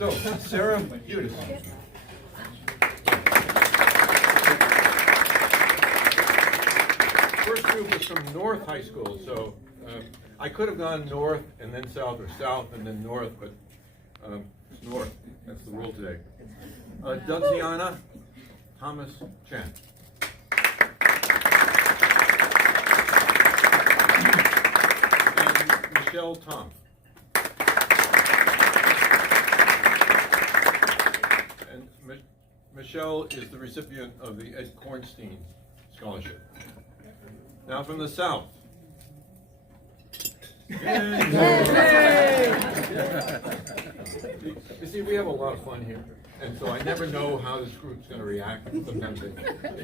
So, Sarah Udis. First group is from North High School, so I could have gone north and then south, or south and then north, but it's north. That's the rule today. Dougsiana Thomas Chan. And Michelle Tom. And Michelle is the recipient of the Ed Kornstein Scholarship. Now from the South. Yay! You see, we have a lot of fun here, and so I never know how this group's going to react. Sometimes they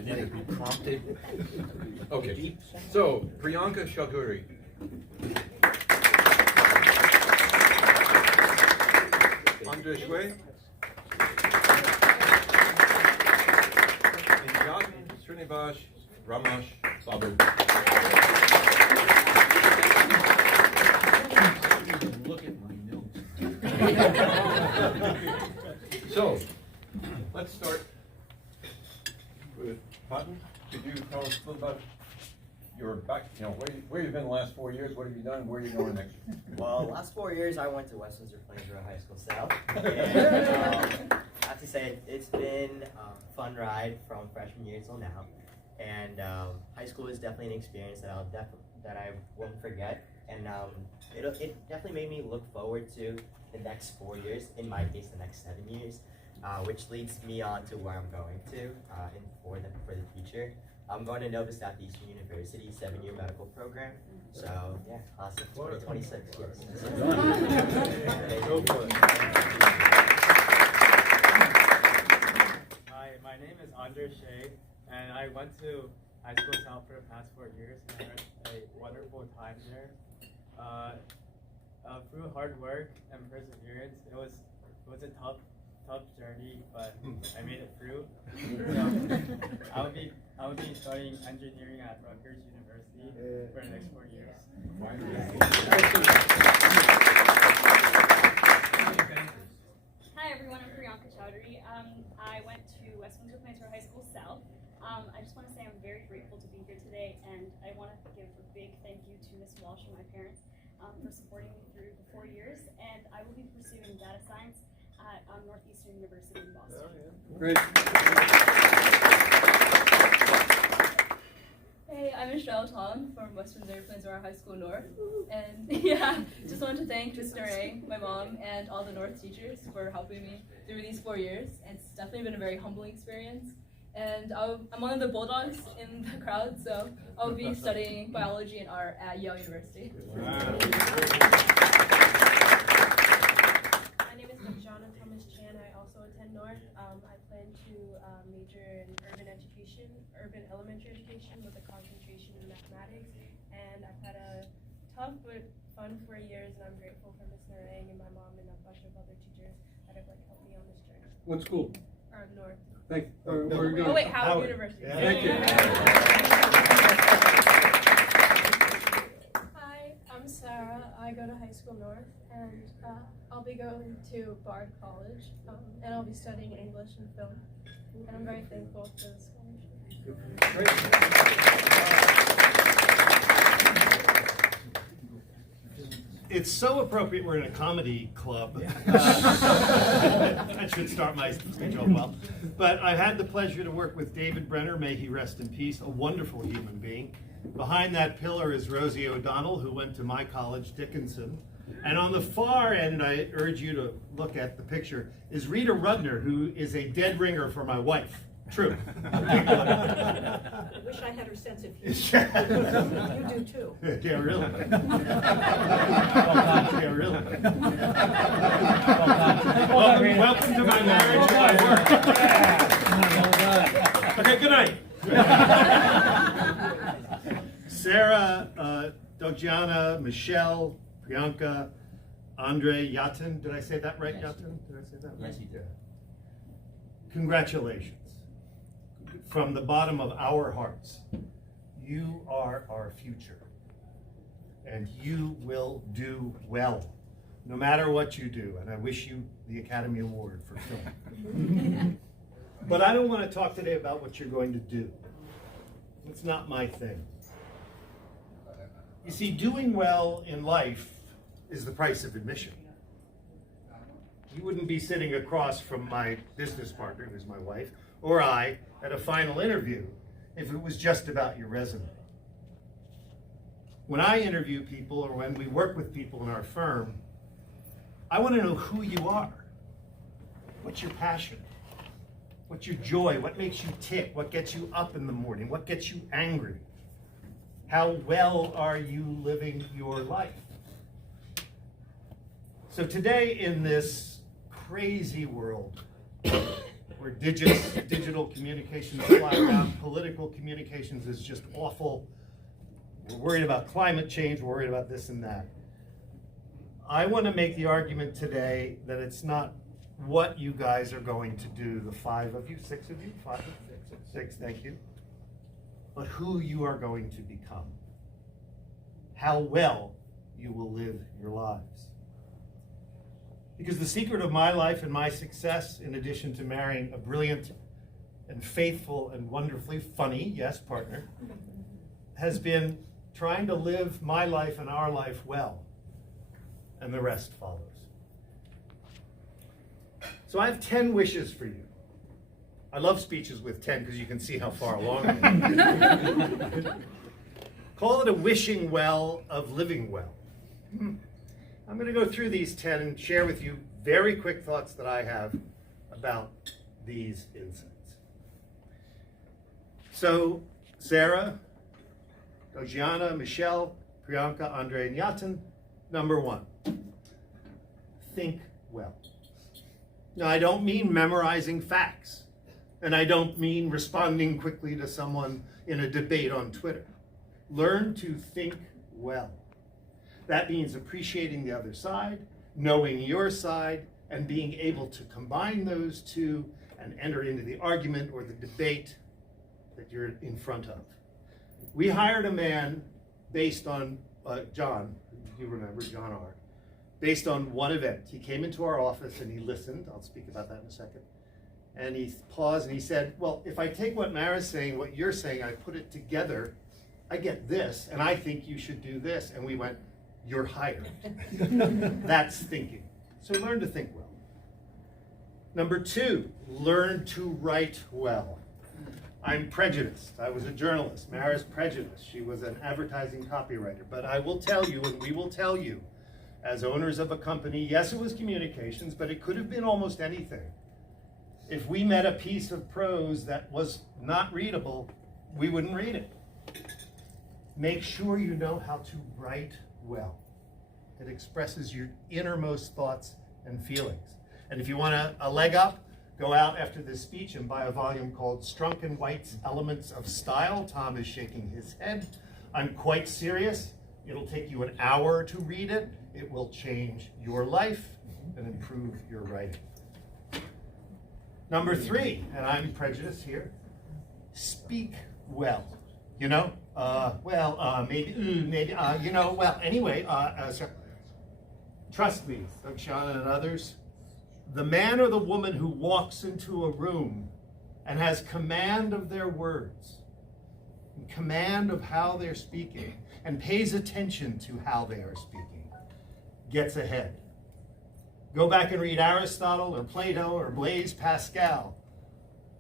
need to be prompted. Okay, so Priyanka Shaguri. Andre Shwe. And Yatin Srinivas Ramash Babu. Look at my notes. So, let's start with Cotton. Could you tell us a little about your back, where you've been the last 4 years, what have you done, where are you going next? Well, last 4 years I went to West Windsor Plains Road High School South, and I have to say it's been a fun ride from freshman year till now, and high school is definitely an experience that I won't forget, and it definitely made me look forward to the next 4 years, in my case the next 7 years, which leads me on to where I'm going to for the future. I'm going to Nova Southeastern University, 7-year medical program. So yeah, class of 2026. Yes. Go for it. Hi, my name is Andre Shea, and I went to High School South for the past 4 years, and I had a wonderful time there. Through hard work and perseverance, it was a tough journey, but I made it through. So I'll be studying engineering at Rutgers University for the next 4 years. Hi everyone, I'm Priyanka Chowdhury. I went to West Windsor Plains Road High School South. I just want to say I'm very grateful to be here today, and I want to give a big thank you to Ms. Walsh and my parents for supporting me through the 4 years, and I will be pursuing data science at Northeastern University in Boston. Great. Hey, I'm Michelle Tom from West Windsor Plains Road High School North, and yeah, just wanted to thank Mr. Ray, my mom, and all the North teachers for helping me through these 4 years. It's definitely been a very humbling experience, and I'm one of the Bulldogs in the crowd, so I'll be studying biology and art at Yale University. Wow. My name is Dajana Thomas Chan. I also attend North. I plan to major in urban elementary education with a concentration in mathematics. And I've had a tough but fun 4 years, and I'm grateful for Ms. Narang and my mom and a bunch of other teachers that have helped me on this journey. What school? North. Thank you. Where are you going? Oh wait, Howard University. Yeah. Thank you. Hi, I'm Sarah. I go to High School North, and I'll be going to Bard College, and I'll be studying English and film. And I'm very thankful for the scholarship. Great. It's so appropriate we're in a comedy club. That should start my job well. But I had the pleasure to work with David Brenner, may he rest in peace, a wonderful human being. Behind that pillar is Rosie O'Donnell, who went to my college, Dickinson. And on the far end, I urge you to look at the picture, is Rita Rudner, who is a dead ringer for my wife. True. I wish I had her sense of humor. You do too. Yeah, really. Yeah, really. Welcome to my marriage and my work. Okay, good night. Sarah, Dogiana, Michelle, Priyanka, Andre, Yatin. Did I say that right, Yatin? Did I say that right? Yes, you did. Congratulations. From the bottom of our hearts, you are our future, and you will do well. no matter what you do, and I wish you the Academy Award for film. But I don't want to talk today about what you're going to do. It's not my thing. You see, doing well in life is the price of admission. You wouldn't be sitting across from my business partner, who's my wife, or I, at a final interview if it was just about your resume. When I interview people or when we work with people in our firm, I want to know who you are. What's your passion? What's your joy? What makes you tick? What gets you up in the morning? What gets you angry? How well are you living your life? So today, in this crazy world where digital communications fly around, political communications is just awful, we're worried about climate change, we're worried about this and that. I want to make the argument today that it's not what you guys are going to do, the 5 of you, 6 of you, 5 of you, 6, thank you, but who you are going to become, how well you will live your lives. Because the secret of my life and my success, in addition to marrying a brilliant and faithful and wonderfully funny, yes, partner, has been trying to live my life and our life well, and the rest follows. So I have 10 wishes for you. I love speeches with 10 because you can see how far along I am. Call it a wishing well of living well. I'm going to go through these 10 and share with you very quick thoughts that I have about these insights. So, Sarah, Ojiana, Michelle, Priyanka, Andre, and Yatin, number 1, think well. Now, I don't mean memorizing facts, and I don't mean responding quickly to someone in a debate on Twitter. Learn to think well. That means appreciating the other side, knowing your side, and being able to combine those two and enter into the argument or the debate that you're in front of. We hired a man based on, John, you remember, John R., based on one event. He came into our office and he listened. I'll speak about that in a second. And he paused and he said, well, if I take what Mara's saying, what you're saying, I put it together, I get this, and I think you should do this. And we went, you're hired. That's thinking. So learn to think well. Number 2, learn to write well. I'm prejudiced. I was a journalist. Mara's prejudiced. She was an advertising copywriter. But I will tell you, and we will tell you, as owners of a company, yes, it was communications, but it could have been almost anything. If we met a piece of prose that was not readable, we wouldn't read it. Make sure you know how to write well. It expresses your innermost thoughts and feelings. And if you want a leg up, go out after this speech and buy a volume called Strunk and White's Elements of Style. Tom is shaking his head. I'm quite serious. It'll take you an hour to read it. It will change your life and improve your writing. Number 3, and I'm prejudiced here, speak well. You know, anyway, trust me, Oksana and others, the man or the woman who walks into a room and has command of their words, and command of how they're speaking, and pays attention to how they are speaking, gets ahead. Go back and read Aristotle or Plato or Blaise Pascal.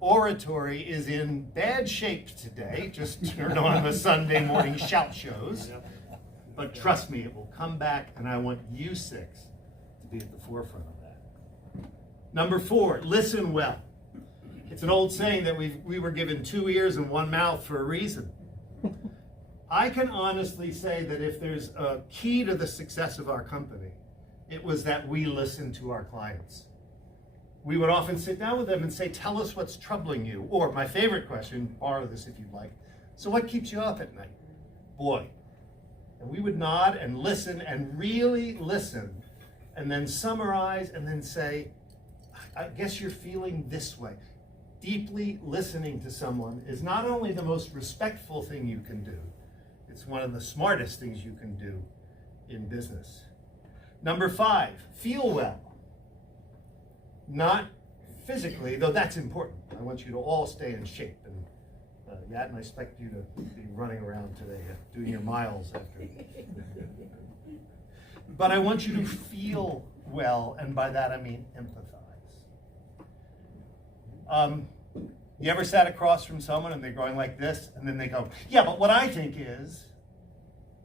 Oratory is in bad shape today, just turn on the Sunday morning shout shows. But trust me, it will come back, and I want you 6 to be at the forefront of that. Number 4, listen well. It's an old saying that we were given 2 ears and 1 mouth for a reason. I can honestly say that if there's a key to the success of our company, it was that we listened to our clients. We would often sit down with them and say, tell us what's troubling you. Or my favorite question, borrow this if you'd like, so what keeps you up at night? Boy. And we would nod and listen and really listen and then summarize and then say, I guess you're feeling this way. Deeply listening to someone is not only the most respectful thing you can do, it's one of the smartest things you can do in business. Number 5, feel well. Not physically, though that's important. I want you to all stay in shape. And Yad, and I expect you to be running around today, doing your miles after. But I want you to feel well, and by that I mean empathize. You ever sat across from someone and they're going like this, and then they go, yeah, but what I think is,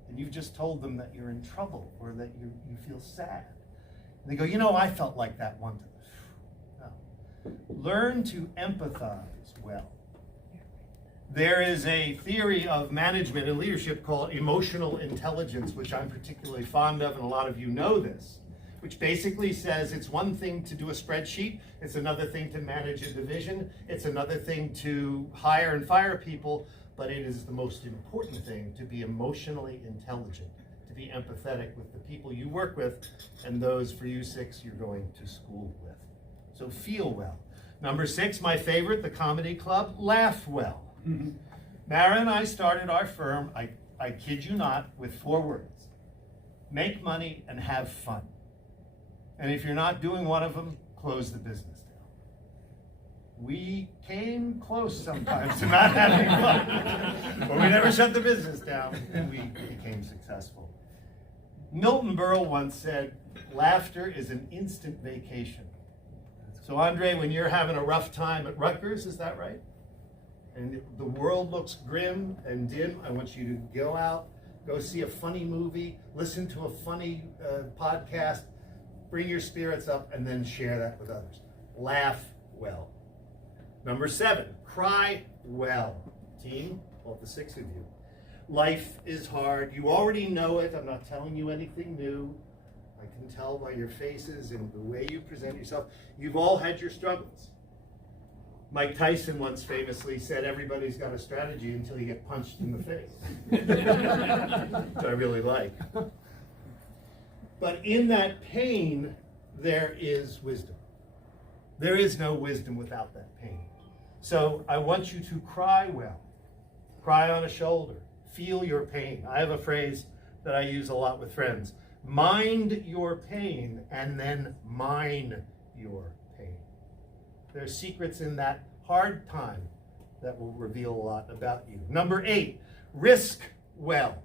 and you've just told them that you're in trouble or that you feel sad. And they go, you know, I felt like that one time. No. Learn to empathize well. There is a theory of management and leadership called emotional intelligence, which I'm particularly fond of, and a lot of you know this, which basically says it's one thing to do a spreadsheet, it's another thing to manage a division, it's another thing to hire and fire people, but it is the most important thing to be emotionally intelligent, to be empathetic with the people you work with and those for you 6 you're going to school with. So feel well. Number 6, my favorite, the comedy club, laugh well. Mara and I started our firm, I kid you not, with 4 words. Make money and have fun. And if you're not doing one of them, close the business down. We came close sometimes to not having fun, but we never shut the business down, and we became successful. Milton Berle once said, laughter is an instant vacation. So Andre, when you're having a rough time at Rutgers, is that right? And the world looks grim and dim, I want you to go out, go see a funny movie, listen to a funny podcast, bring your spirits up, and then share that with others. Laugh well. Number 7, cry well. Team, all the 6 of you. Life is hard. You already know it. I'm not telling you anything new. I can tell by your faces and the way you present yourself. You've all had your struggles. Mike Tyson once famously said, everybody's got a strategy until you get punched in the face. Which I really like. But in that pain, there is wisdom. There is no wisdom without that pain. So I want you to cry well. Cry on a shoulder. Feel your pain. I have a phrase that I use a lot with friends. Mind your pain and then mine your pain. There's secrets in that hard time that will reveal a lot about you. Number 8, risk well.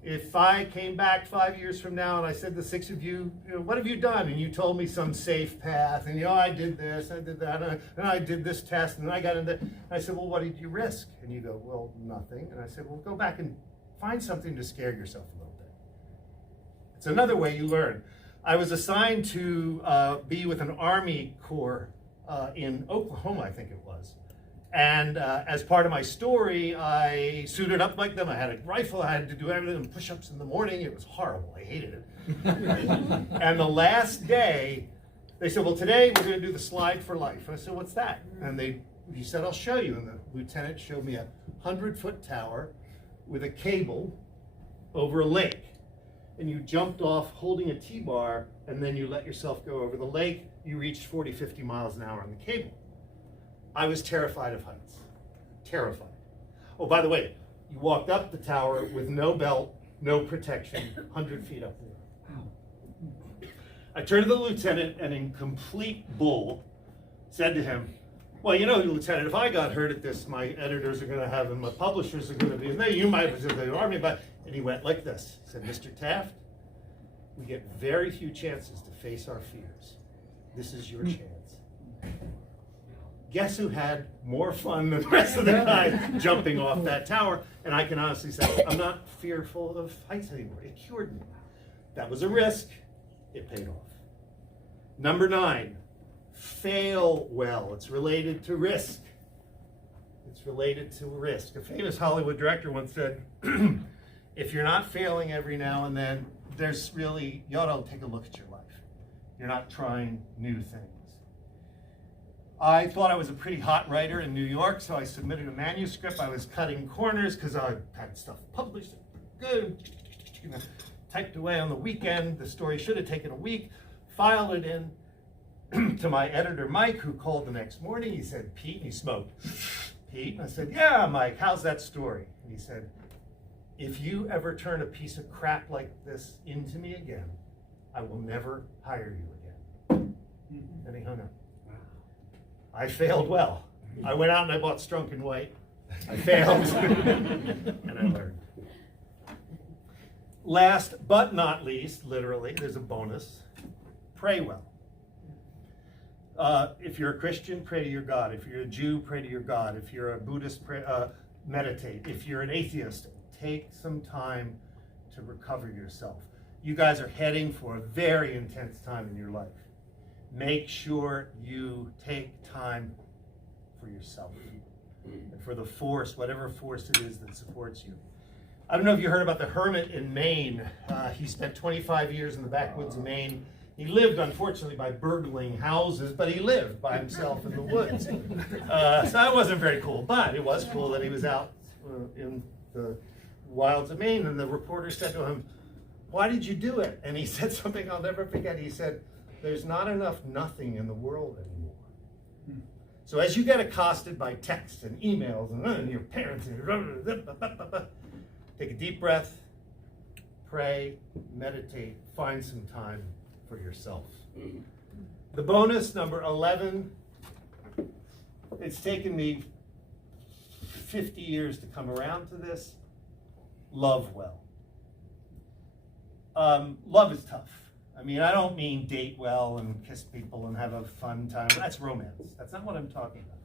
If I came back 5 years from now and I said to 6 of you, what have you done? And you told me some safe path, and I did this, I did that, and I did this test, and I got into, and I said, well, what did you risk? And you go, well, nothing. And I said, well, go back and find something to scare yourself a little bit. It's another way you learn. I was assigned to be with an Army Corps in Oklahoma, I think it was. And as part of my story, I suited up like them. I had a rifle. I had to do everything, push-ups in the morning. It was horrible. I hated it. And the last day, they said, well, today we're going to do the slide for life. And I said, what's that? And he said, I'll show you. And the lieutenant showed me a 100-foot tower with a cable over a lake. And you jumped off holding a T-bar, and then you let yourself go over the lake. You reached 40, 50 miles an hour on the cable. I was terrified of heights. Terrified. Oh, by the way, you walked up the tower with no belt, no protection, 100 feet up there. I turned to the lieutenant and in complete bull said to him, well, Lieutenant, if I got hurt at this, my editors are going to have, and my publishers are going to be, and you might be the Army, but, and he went like this. He said, Mr. Taft, we get very few chances to face our fears. This is your chance. Guess who had more fun than the rest of the guys jumping off that tower? And I can honestly say, I'm not fearful of heights anymore. It cured me. That was a risk. It paid off. Number 9, fail well. It's related to risk. It's related to risk. A famous Hollywood director once said, if you're not failing every now and then, there's really, you ought to take a look at your life. You're not trying new things. I thought I was a pretty hot writer in New York, so I submitted a manuscript. I was cutting corners because I had stuff published. Good. Typed away on the weekend. The story should have taken a week. Filed it in to my editor, Mike, who called the next morning. He said, Pete, and he smoked. Pete, and I said, yeah, Mike, how's that story? And he said, if you ever turn a piece of crap like this into me again, I will never hire you again. And he hung up. I failed well. I went out and I bought Strunk and White. I failed, and I learned. Last but not least, literally, there's a bonus. Pray well. If you're a Christian, pray to your God. If you're a Jew, pray to your God. If you're a Buddhist, pray, meditate. If you're an atheist, take some time to recover yourself. You guys are heading for a very intense time in your life. Make sure you take time for yourself and for the force, whatever force it is that supports you. I don't know if you heard about the hermit in Maine. He spent 25 years in the backwoods of Maine. He lived, unfortunately, by burgling houses, but he lived by himself in the woods. So that wasn't very cool, but it was cool that he was out in the wilds of Maine. And the reporter said to him, "Why did you do it?" And he said something I'll never forget. He said, "There's not enough nothing in the world anymore." So as you get accosted by texts and emails and your parents, take a deep breath, pray, meditate, find some time for yourself. The bonus, number 11, it's taken me 50 years to come around to this. Love well. Love is tough. I mean, I don't mean date well and kiss people and have a fun time. That's romance. That's not what I'm talking about.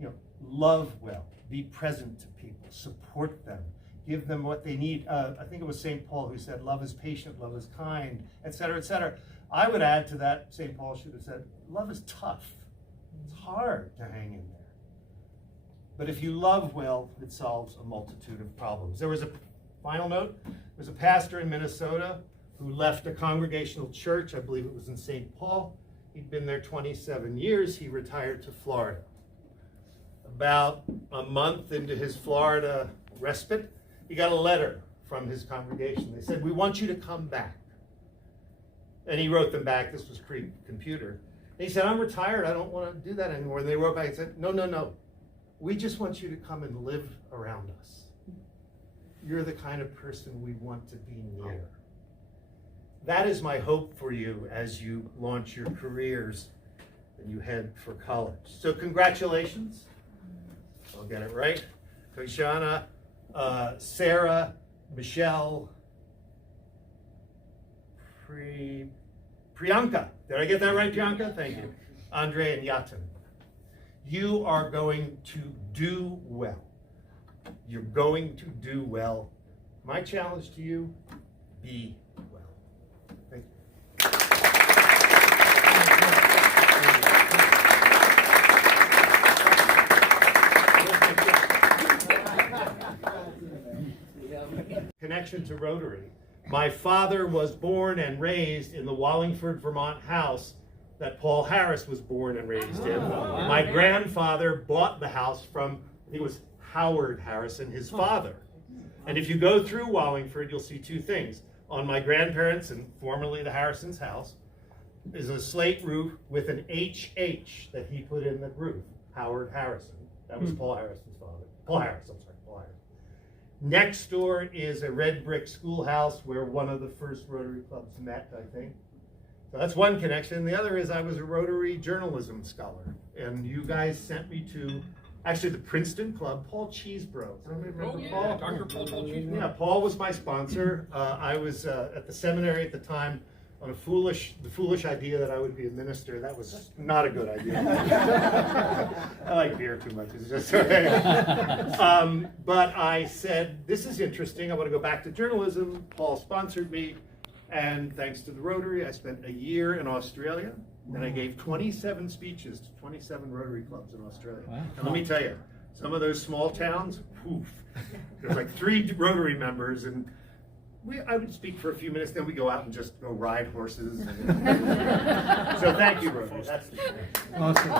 You know, love well. Be present to people. Support them. Give them what they need. I think it was St. Paul who said, love is patient, love is kind, etc., etc. I would add to that, St. Paul should have said, love is tough. It's hard to hang in there. But if you love well, it solves a multitude of problems. There was a final note. There was a pastor in Minnesota who left a congregational church. I believe it was in St. Paul. He'd been there 27 years. He retired to Florida. About a month into his Florida respite, he got a letter from his congregation. They said, "We want you to come back." And he wrote them back. This was pre-computer. And he said, "I'm retired. I don't want to do that anymore." And they wrote back and said, No. We just want you to come and live around us. You're the kind of person we want to be near. That is my hope for you as you launch your careers and you head for college. So congratulations. I'll get it right. Koshana, Sarah, Michelle, Priyanka. Did I get that right, Priyanka? Thank you. Andre and Yatin. You are going to do well. You're going to do well. My challenge to you, be well. Thank you. Connection to Rotary. My father was born and raised in the Wallingford, Vermont house that Paul Harris was born and raised in. My grandfather bought the house from, it was Howard Harrison, his father. And if you go through Wallingford, you'll see two things. On my grandparents' and formerly the Harrison's house is a slate roof with an HH that he put in the roof, Howard Harrison. That was Paul Harrison's father. Paul Harris. Next door is a red brick schoolhouse where one of the first Rotary clubs met, I think. So that's one connection. The other is I was a Rotary journalism scholar. And you guys sent me to, actually the Princeton Club, Paul Cheesebro. Remember Paul? Dr. Paul Cheesebro. Yeah, Paul was my sponsor. I was at the seminary at the time on the foolish idea that I would be a minister. That was not a good idea. I like beer too much. It's just but I said, this is interesting. I want to go back to journalism. Paul sponsored me. And thanks to the Rotary, I spent a year in Australia. And I gave 27 speeches to 27 Rotary clubs in Australia. Wow. And let me tell you, some of those small towns, there's like 3 Rotary members, and I would speak for a few minutes, then we go out and just go ride horses. So thank you, Rotary. That's the thing. Awesome.